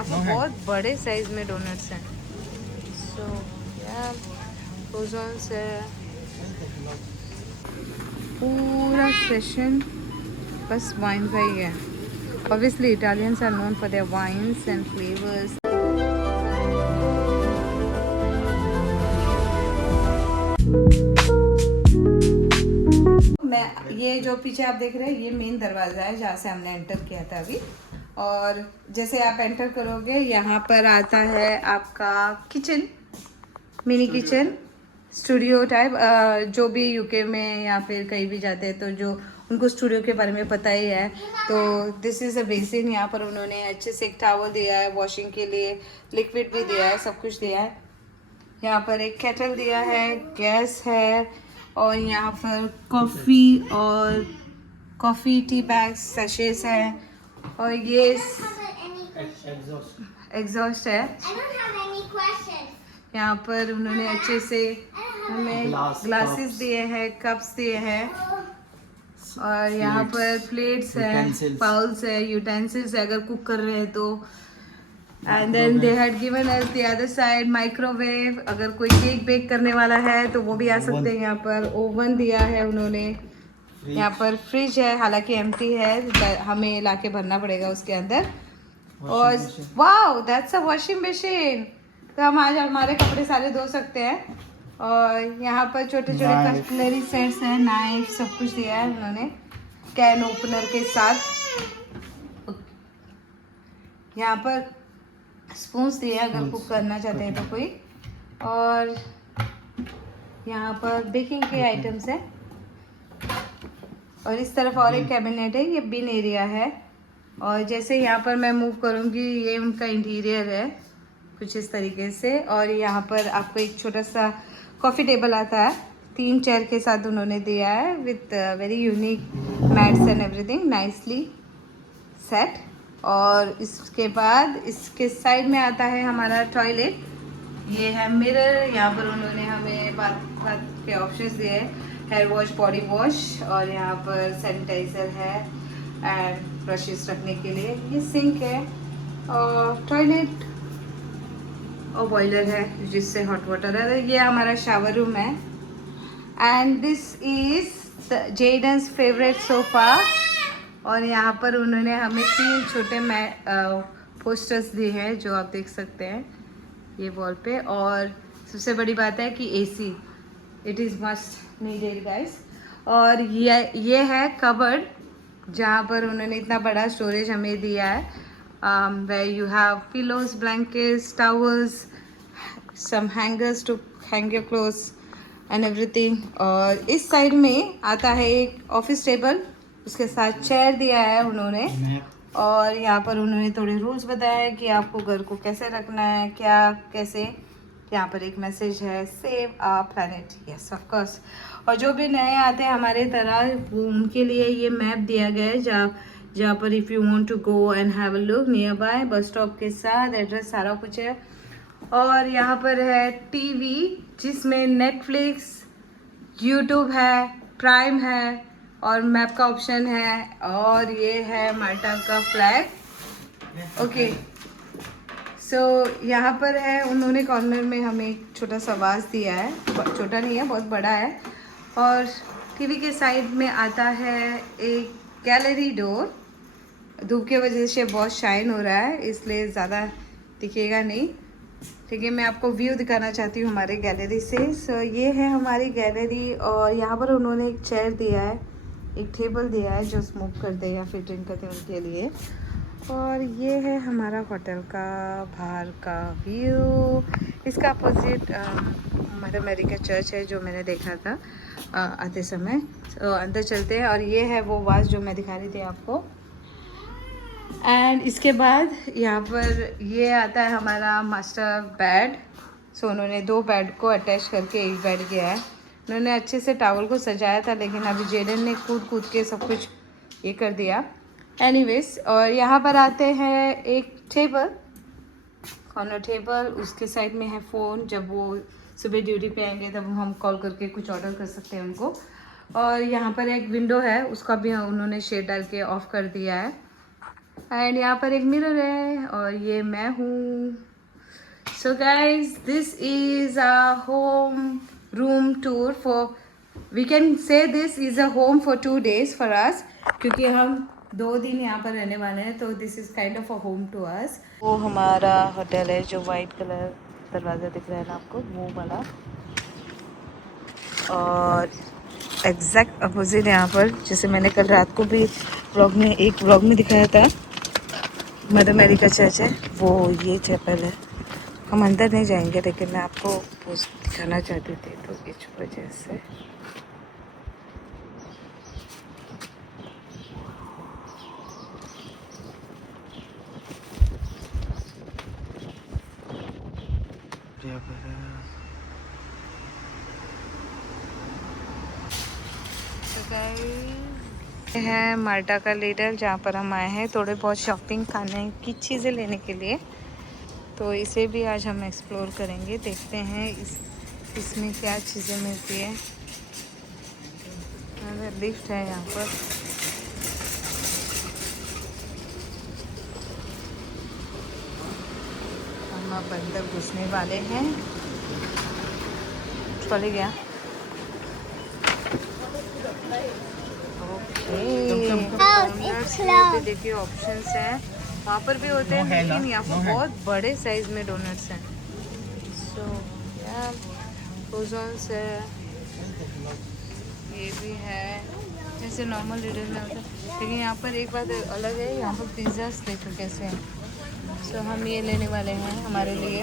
यहाँ पर बहुत बड़े साइज में डोनट्स हैं। सो यार क्रोज़ॉन्स है, पूरा सेशन बस वाइन का ही है। Obviously Italians are known for their wines and flavours. मैं ये जो पीछे आप देख रहे हैं ये मेन दरवाज़ा है जहाँ से हमने एंटर किया था अभी। और जैसे आप एंटर करोगे यहाँ पर आता है आपका kitchen, mini kitchen studio type. जो भी यूके में या फिर कहीं भी जाते हैं तो जो उनको स्टूडियो के बारे में पता ही है। तो दिस इज़ अ बेसिन। यहाँ पर उन्होंने अच्छे से एक टॉवल दिया है वॉशिंग के लिए, लिक्विड भी दिया है, सब कुछ दिया है। यहाँ पर एक केटल दिया है, गैस है, और यहाँ पर कॉफ़ी टी बैग्स सैशेस हैं, और ये एग्जॉस्ट है। यहाँ पर उन्होंने अच्छे से हमें ग्लासेस दिए हैं, कप्स दिए हैं, और यहाँ पर प्लेट्स हैं, बाउल्स है, यूटेंसिल्स है अगर कुक कर रहे हैं तो। And then they had given us the other side microwave, अगर कोई केक बेक करने वाला है तो वो भी आ सकते हैं। यहाँ पर ओवन दिया है उन्होंने। यहाँ पर फ्रिज है, हालांकि एम्प्टी है, हमें लाके भरना पड़ेगा उसके अंदर। और wow that's a washing machine, तो हम आज हमारे कपड़े सारे धो सकते हैं। और यहाँ पर छोटे छोटे कटलरी सेट्स हैं, नाइफ, सब कुछ दिया है उन्होंने कैन ओपनर के साथ। यहाँ पर स्पून्स दिए हैं अगर कुक करना चाहते हैं तो कोई। और यहाँ पर बेकिंग के आइटम्स हैं। और इस तरफ और एक कैबिनेट है, ये बिन एरिया है। और जैसे यहाँ पर मैं मूव करूँगी ये उनका इंटीरियर है कुछ इस तरीके से। और यहाँ पर आपको एक छोटा सा कॉफ़ी टेबल आता है, 3 चेयर के साथ उन्होंने दिया है with very unique mats and everything nicely set. और इसके बाद इसके साइड में आता है हमारा टॉयलेट। ये है मिरर, यहाँ पर उन्होंने हमें बात के ऑप्शंस दिए हैं, हेयर वॉश, बॉडी वॉश, और यहाँ पर सैनिटाइज़र है एंड ब्रशेस रखने के लिए। ये सिंक है और टॉयलेट और बॉयलर है जिससे हॉट वाटर है। ये हमारा शावर रूम है। And this is Jaden's favourite sofa. और यहाँ पर उन्होंने हमें 3 छोटे पोस्टर्स दिए हैं जो आप देख सकते हैं ये वॉल पे। और सबसे बड़ी बात है कि AC, it is must needed guys. और ये है कबर्ड जहाँ पर उन्होंने इतना बड़ा स्टोरेज हमें दिया है, where you have pillows, blankets, towels, some hangers to hang your clothes and everything। और इस साइड में आता है एक ऑफिस टेबल, उसके साथ चेयर दिया है उन्होंने। और यहाँ पर उन्होंने थोड़े रूल्स बताए हैं कि आपको घर को कैसे रखना है, क्या कैसे। यहाँ पर एक मैसेज है, save our planet, yes of course. और जो भी नए आते हैं हमारे तरह उनके लिए ये मैप दिया गया है जहाँ पर if you want to go and have a look nearby, bus stop के साथ एड्रेस सारा कुछ है। और यहाँ पर है टीवी जिसमें नेटफ्लिक्स, यूट्यूब है, प्राइम है और मैप का ऑप्शन है। और ये है माल्टा का फ्लैग। ओके सो यहाँ पर है उन्होंने कॉर्नर में हमें एक छोटा सा वाज दिया है, छोटा नहीं है बहुत बड़ा है। और टीवी के साइड में आता है एक गैलरी डोर। धूप की वजह से बहुत शाइन हो रहा है इसलिए ज़्यादा दिखेगा नहीं, ठीक है। मैं आपको व्यू दिखाना चाहती हूँ हमारे गैलरी से। सो ये है हमारी गैलरी। और यहाँ पर उन्होंने एक चेयर दिया है, एक टेबल दिया है जो स्मोक करते हैं या फिर ड्रिंक करते हैं उनके लिए। और ये है हमारा होटल का बाहर का व्यू। इसका अपोजिट मदर मैरी का चर्च है जो मैंने देखा था आते समय। तो अंदर चलते हैं। और ये है वो वाज जो मैं दिखा रही थी आपको। एंड इसके बाद यहाँ पर ये आता है हमारा मास्टर बेड। सो उन्होंने 2 बेड को अटैच करके एक बेड किया है। उन्होंने अच्छे से टॉवल को सजाया था लेकिन अभी जेडन ने कूद के सब कुछ ये कर दिया। एनीवेज, और यहाँ पर आते हैं एक टेबल, कॉर्नर टेबल, उसके साइड में है फ़ोन। जब वो सुबह ड्यूटी पे आएंगे तब हम कॉल करके कुछ ऑर्डर कर सकते हैं उनको। और यहाँ पर एक विंडो है, उसका भी उन्होंने शेड डाल के ऑफ कर दिया है। एंड यहाँ पर एक मिरर है और ये मैं हूँ. So guys this is a home room tour for, we can say this is a home for 2 days for us, क्योंकि हम 2 दिन यहाँ पर रहने वाले हैं, तो this is kind of a home to us. वो हमारा होटल है जो वाइट कलर दरवाज़ा दिख रहा है ना आपको, वो वाला. और एग्जैक्ट अपोजिट यहाँ पर, जैसे मैंने कल रात को भी एक व्लॉग में दिखाया था, मदर मैरी का चर्च है, वो ये चैपल है. हम अंदर नहीं जाएंगे, लेकिन मैं आपको वो दिखाना चाहती थी, तो इस वजह से. है माल्टा का लीडर, जहाँ पर हम आए हैं थोड़े बहुत शॉपिंग खाने की चीज़ें लेने के लिए. तो इसे भी आज हम एक्सप्लोर करेंगे, देखते हैं इसमें क्या चीज़ें मिलती है. लिफ्ट है यहाँ पर. हम अब अंदर घुसने वाले हैं. चले गया. ओके, देखिए ऑप्शंस हैं, वहाँ पर भी होते हैं, लेकिन यहाँ पर बहुत बड़े साइज में डोनट्स हैं. सो यार फ्रोजन्स है, ये भी है, जैसे नॉर्मल रीडर में होता है, लेकिन यहाँ पर एक बात अलग है, यहाँ पर पिज़्ज़ास देखो कैसे हैं. सो हम ये लेने वाले हैं हमारे लिए.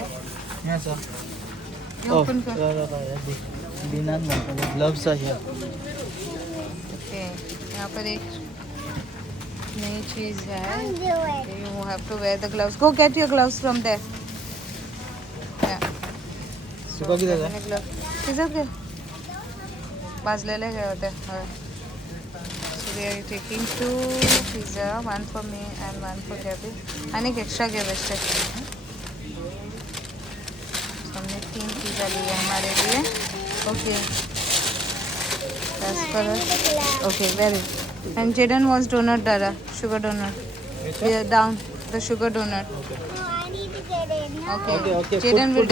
ओपन कर. ग्लव्स है. ओके, यहाँ पर एक नई चीज़ है. You have to wear the gloves. Go get your gloves from there. किधर के पास ले ले गए होते. So we are taking 2 pizza, 1 for me and 1 for Gabby. And एक एक्स्ट्रा के बेस्ट है. हमने 3 पिज़्ज़ा लिए हमारे लिए. Okay, that's for us. Okay, very. And Jaden wants donut, Dara. Sugar donut. Yeah, down the sugar donut. I need to get in. Okay. Jaden will.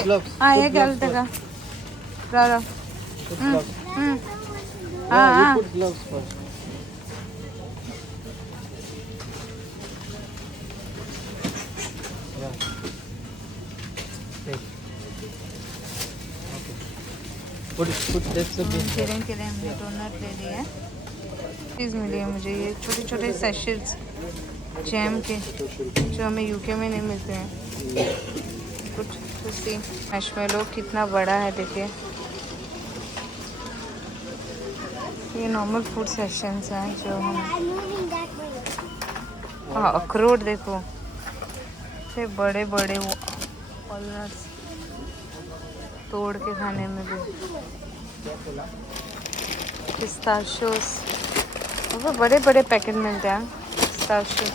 ये क्या बोलते का? Dara. Put gloves first. Yeah. Take. Okay. Put this again. Jaden के लिए हमने donut ले लिया है. चीज़ मिली है मुझे, ये छोटे छोटे सैशेट्स जैम के, जो हमें यूके में नहीं मिलते हैं. कुछ सी मैशमेलो कितना बड़ा है, देखिए. ये नॉर्मल फूड सेशंस हैं जो हम. हाँ, अखरोट देखो, ये बड़े बड़े वॉलनट्स तोड़ के खाने में भी. पिस्ताशियोस, वो बड़े बड़े पैकेट मिलते हैं पिस्ताशियोस.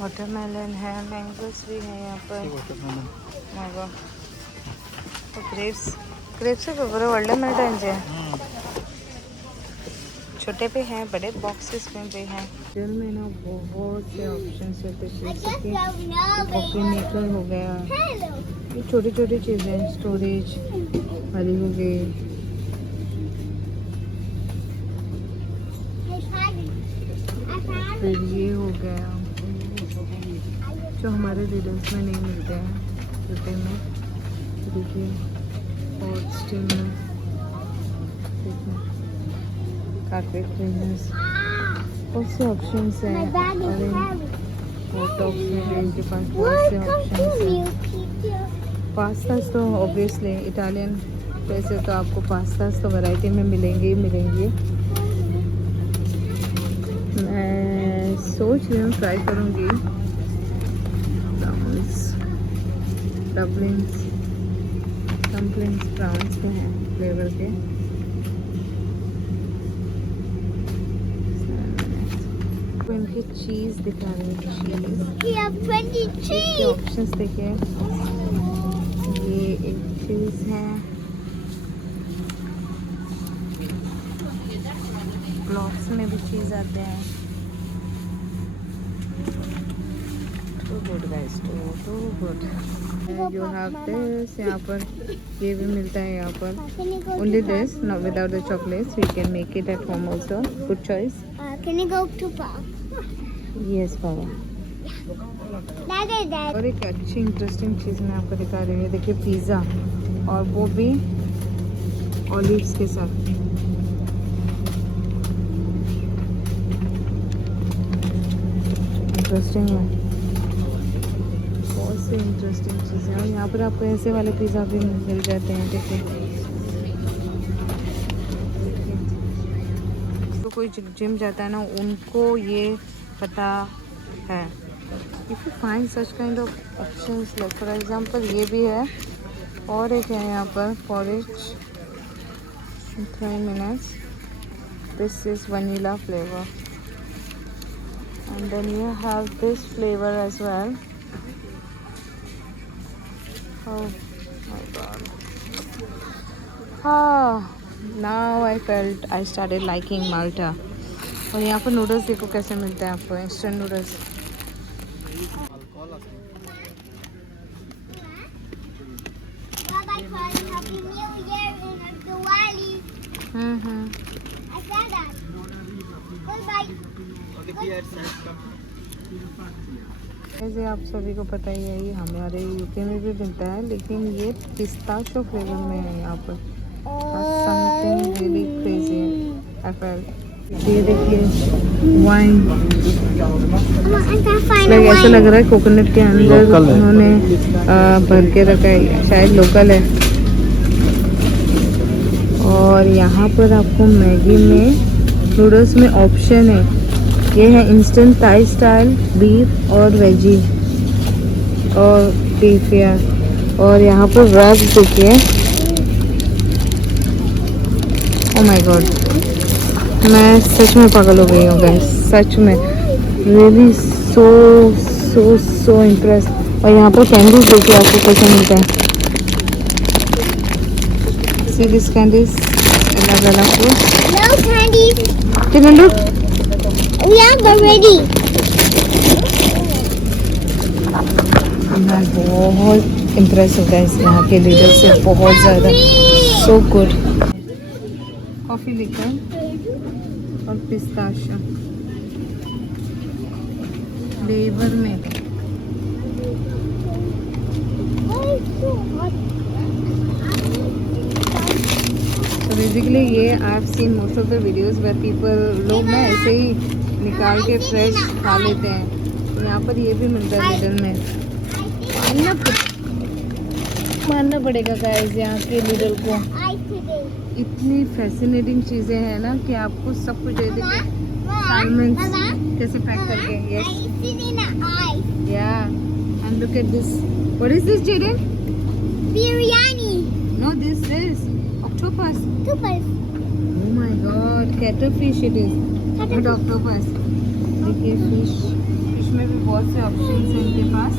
वाटरमेलन है, मैंगोस भी है यहाँ पर. मैंगो और ग्रेप्स से बड़े वर्ल्ड में टेंजे छोटे पे हैं, बड़े बॉक्सेस में भी हैं. जेल में ना बहुत से ऑप्शंस होते हैं, जैसे कि कॉफी मेकर हो गया, ये छोटी छोटी चीज़ें स्टोरेज वाली हो गई. फिर ये हो गया जो हमारे रीडर्स में नहीं मिलते हैं छोटे में. देखिए और स्टीम में देखिए कारपेट क्लीनर्स, बहुत से ऑप्शंस हैं. और हॉट डॉग्स में इनके पास बहुत से ऑप्शंस हैं. पास्तास तो ऑब्वियसली इटालियन वैसे तो आपको पास्तास तो वैरायटी में मिलेंगे ही मिलेंगे. मैं सोच रही हूँ ट्राई करूँगी डम्पलिंग्स प्राउंस के हैं फ्लेवर के. इनके चीज़ दिखा रहे हैं, चीज़ We have 20 इसके trees. ऑप्शंस देखिए। ये एक चीज़ है, ब्लॉक्स में भी चीज़ आते हैं। Too good guys, too good. You have this, यहाँ पर ये भी मिलता है यहाँ पर। Can you go only to this, not without the chocolates, you can make it at home also. Good choice. Can you go to park? Yes Baba. Dad. और एक अच्छी इंटरेस्टिंग चीज़ मैं आपको दिखा रही हूँ, देखिए पिज़्ज़ा, और वो भी ऑलिव्स के साथ। इंटरेस्टिंग है, बहुत से इंटरेस्टिंग चीज़ें। और यहाँ पर आपको ऐसे वाले पिज़्ज़ा भी मिल जाते हैं, देखिए। तो कोई जिम जाता है ना, उनको ये पता है। If you find such kind of options, like for example ये भी है, और एक है यहाँ पर porridge 3 minutes, this is vanilla flavour, and then you have this flavour as well. Oh my god, हाँ, now I felt I started liking Malta. और यहाँ पर नूडल्स देखो कैसे मिलते हैं आपको, instant noodles. Bye-bye, Charlie. Happy New Year and Diwali. I said that. Goodbye. जैसे आप सभी को पता ही है, ये हमारे यूके में भी मिलता है, लेकिन ये पिस्ताशो फ्लेवर में है यहाँ पर। Something really crazy I felt. ये देखिए वाइन, लाइक ऐसा लग रहा है कोकोनट के अंदर उन्होंने भर के रखा है, शायद लोकल है। और यहाँ पर आपको मैगी में नूडल्स में ऑप्शन है, ये है इंस्टेंट थाई स्टाइल, बीफ और वेजी और बीफ यार। और यहाँ पर रैप देखिए, ओह माय गॉड, मैं सच में पागल हो गई हूँ गाइस, सच में रियली सो इम्प्रेस। और यहाँ पर कैंडीज देखिए आपको कैसे मिलते हैं, सी दिस कैंडीज, अलग फूड। No candy. कितना लोग We have already. मैं बहुत इम्प्रेस हो गया इस यहाँ के लीडर से, बहुत ज़्यादा, सो गुड। कॉफ़ी लेकर और पिस्ताशियो फ्लेवर में। तो बेसिकली ये I have seen most of the videos where people, लोग ना ऐसे ही निकाल के फ्रेश खा लेते हैं। तो यहाँ पर ये भी मिलता है लीडर में। मानना पड़ेगा गाइस यहाँ के लीडर को, I today. इतनी फैसिनेटिंग चीज़ें हैं ना कि आपको सब कुछ दे देंगे। आलमंड्स कैसे पैक करके, I yes see it in the eye. Yeah, and look at this, what is this chicken? Biryani. No, this is octopus. Tupas. Oh my god, cuttlefish it is, not octopus. देखिए fish में भी बहुत से options हैं इनके पास।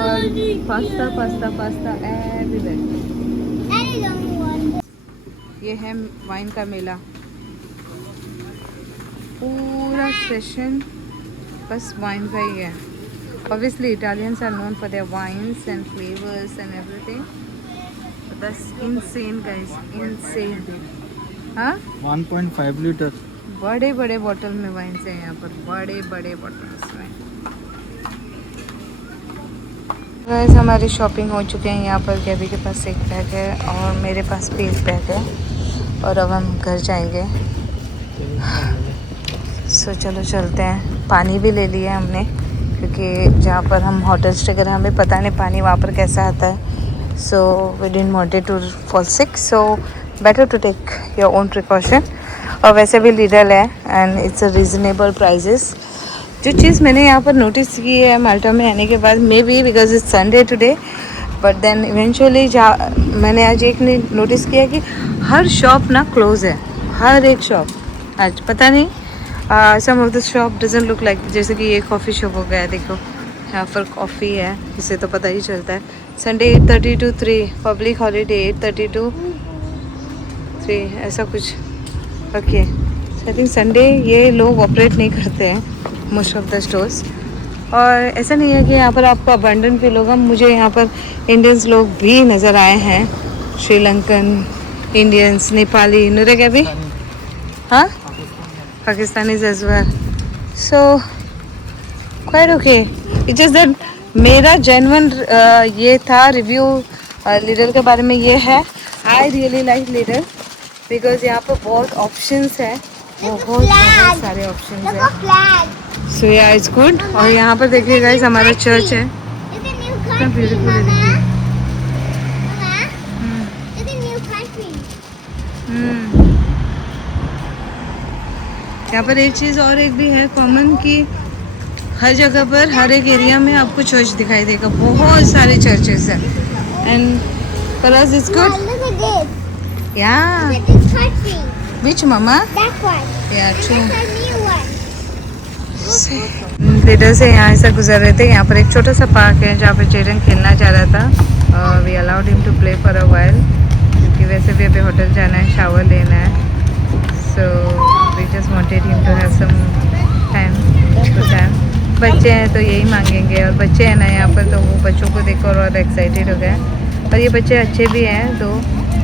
और pasta everywhere. That is only one. ये है वाइन का मेला, पूरा सेशन बस वाइन का ही है। Obviously Italians are known for their wines and flavors and everything. But that's insane guys, insane. हाँ 1.5 liter. बड़े बड़े बॉटल में वाइन से यहाँ पर, बड़े बड़े बॉटल्स में। गाइस हमारी शॉपिंग हो चुके हैं। यहाँ पर गैबी के पास एक बैग है और मेरे पास भी एक बैग है, और अब हम घर जाएंगे। सो चलो चलते हैं। पानी भी ले लिया हमने, क्योंकि जहाँ पर हम होटल स्टे करें हमें पता नहीं पानी वहाँ पर कैसा आता है। So we didn't wanted to fall sick, so better to take your own precaution. और वैसे भी लीडल है and it's a reasonable prices. जो चीज़ मैंने यहाँ पर नोटिस की है माल्टा में आने के बाद, maybe because it's Sunday today, but then eventually मैंने आज एक ने नोटिस किया कि हर शॉप ना क्लोज़ है, हर एक शॉप। आज पता नहीं, some of the shop doesn't look like, जैसे कि ये कॉफ़ी शॉप हो गया, देखो यहाँ पर कॉफ़ी है, इससे तो पता ही चलता है। Sunday 8:30 to 3, public holiday 8:30 to 3, ऐसा कुछ। ओके, आई थिंक संडे ये लोग ऑपरेट नहीं करते हैं मोस्ट ऑफ द स्टोर्स। और ऐसा नहीं है कि यहाँ पर आपको अबंडन फील होगा, मुझे यहाँ पर इंडियंस लोग भी नज़र आए हैं, श्रीलंकन इंडियंस, नेपाली, नूरे क्या भी, हाँ, Pakistanis as well. So quite okay, it just that मेरा जेन्युइन ये था रिव्यू लिडल के बारे में, ये है I really like Lidl because यहाँ पर बहुत ऑप्शंस है, बहुत सारे ऑप्शंस Look है। a flag. So yeah it's good. और यहाँ पर देखिए गाइस, हमारा चर्च है, It's a new कितना country, ब्यूटीफुल है, Mama. देखिए। Mama, it's a new country. यहाँ पर एक चीज़ और एक भी है कॉमन कि हर जगह पर हर एक एरिया में आपको चर्च दिखाई देगा, बहुत सारे चर्चेस हैं and for us it's Mama, good. look at this. या Look at this country. Which mama, That one. या And true. that's a new one. इधर से यहाँ ऐसा गुजर रहे थे, यहाँ पर एक छोटा सा पार्क है जहाँ पर जेडन खेलना चाह रहा था, we allowed him to play for a while, क्योंकि वैसे भी अभी होटल जाना है, शावर लेना है, so we just wanted him to have some time to time. बच्चे हैं तो यही मांगेंगे, और बच्चे हैं ना यहाँ पर, तो वो बच्चों को देखकर और एक्साइटेड हो गए। और ये बच्चे अच्छे भी हैं, दो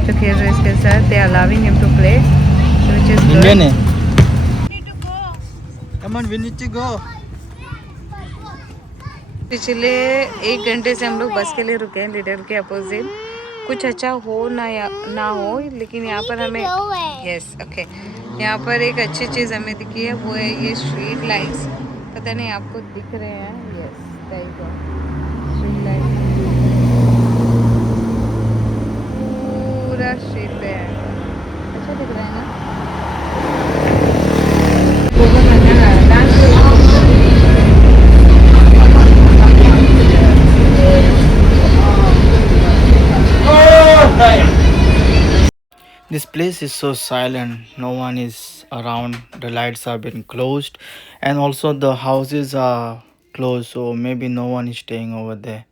जो खेल रहे हैं इसके साथ, they allowing him to play, which is good. Come on, we need to go. पिछले 1 घंटे से हम लोग बस के लिए रुके हैं लिडल के अपोजिट। कुछ अच्छा हो ना हो, लेकिन यहाँ पर हमें यस ओके, यहाँ पर एक अच्छी चीज़ हमें दिखी है, वो है ये स्ट्रीट लाइट्स। पता नहीं आपको दिख रहे हैं, यस टाइप स्ट्रीट लाइट पूरा स्ट्रीट पे है, अच्छा दिख रहा है ना। This place is so silent. No one is around. The lights have been closed, and also the houses are closed. So maybe no one is staying over there,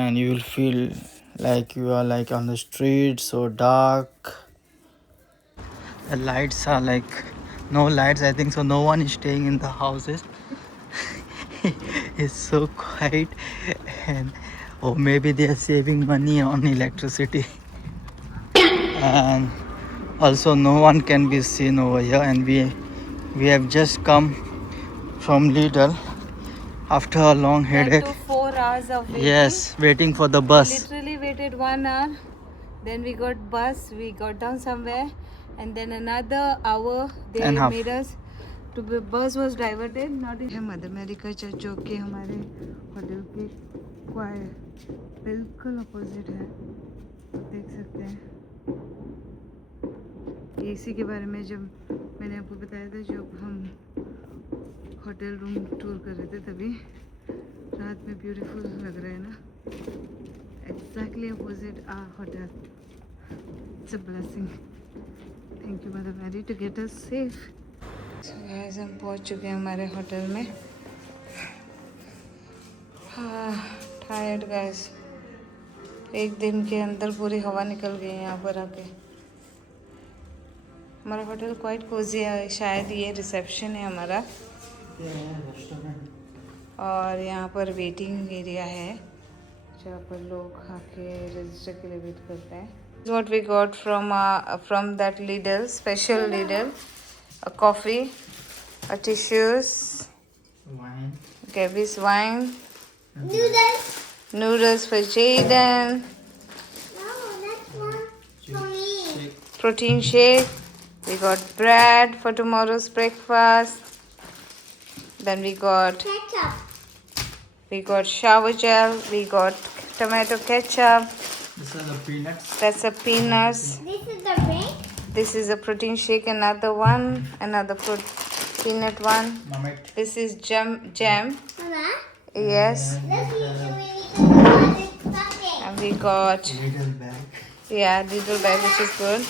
and you will feel like you are like on the street, so dark. The lights are like no lights. I think so. No one is staying in the houses. It's so quiet, and or maybe they are saving money on electricity. And also no one can be seen over here, and we have just come from Lidl after a long headache. 4 hours of waiting. Yes, waiting for the bus. Literally waited 1 hour, then we got bus, we got down somewhere, and then another hour they And half. made us to be, bus was diverted, not in mother मेरी का church, जो कि हमारे hotel के बिल्कुल opposite है, देख सकते हैं। एसी के बारे में जब मैंने आपको बताया था, जब हम होटल रूम टूर कर रहे थे, तभी रात में ब्यूटीफुल लग रहा है ना, exactly opposite our hotel. It's a blessing, thank you Mother Mary to get us safe. Guys हम पहुंच चुके हैं हमारे होटल में। टायर्ड गाइस, एक दिन के अंदर पूरी हवा निकल गई है यहाँ पर आके। हमारा होटल क्वाइट कोजी है, शायद ये रिसेप्शन है हमारा, और यहाँ पर वेटिंग एरिया है जहाँ पर लोग आके रजिस्टर के लिए वेट करते हैं। What we got from that Lidl, special Lidl, a coffee, a tissues, Wine. Gabby's wine, Noodles. noodles for Jaden, No, that's one for me. protein shake. We got bread for tomorrow's breakfast. Then we got Ketchup. shower gel. We got tomato ketchup. This is the peanuts. That's a peanuts. This is the drink. This is a protein shake. Another one. Another peanut one. Mamet. This is jam. Mama, Yes. let's eat and we need to deposit something. And we got Little bag. little bag, which is good.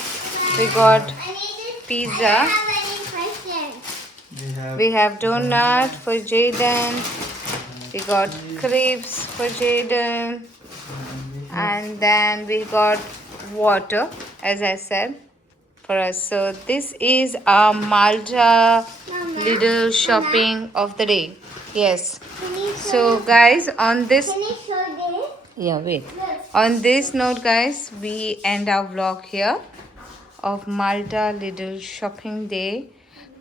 We got I need this. pizza. I have any We have donut for Jaden. We got crepes for Jaden. And then we got water, as I said, for us. So this is our Malta little shopping of the day. Yes. So guys, on this, Can you show this? yeah, wait. On this note, guys, we end our vlog here of Malta little shopping day,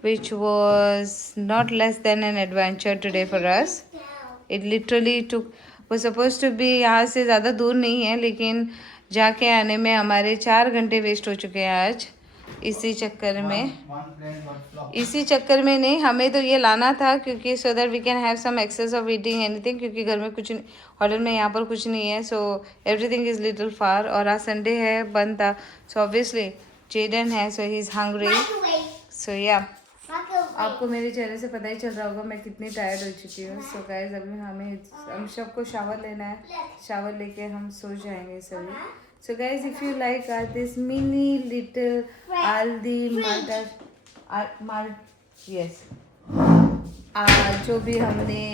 which was not less than an adventure today for us. It literally took, was supposed to be यहाँ से ज़्यादा दूर नहीं है, लेकिन जाके आने में हमारे 4 घंटे वेस्ट हो चुके हैं आज इसी चक्कर में नहीं, हमें तो ये लाना था क्योंकि so that we can have some access of eating anything, क्योंकि घर में कुछ होटल में यहाँ पर कुछ नहीं है. So everything is little far. और आज संडे है, बंद था. सो ऑब्वियसली जेडन है, सो ही इज़ हंग्री. सो या आपको मेरे चेहरे से पता ही चल रहा होगा मैं कितनी टायर्ड हो चुकी हूँ. सो गाइस अभी हम सबको शावर लेना है. शावर लेके हम सो जाएंगे सभी. So guys if you like this mini little Aldi Malta yes जो भी हमने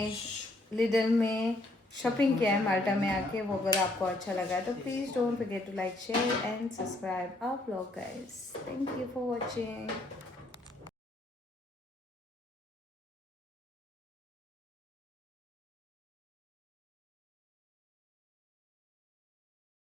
लिडल में शॉपिंग किया है माल्टा में आके, वो अगर आपको अच्छा लगा तो please don't forget to like, share and subscribe our vlog guys. Thank you for watching.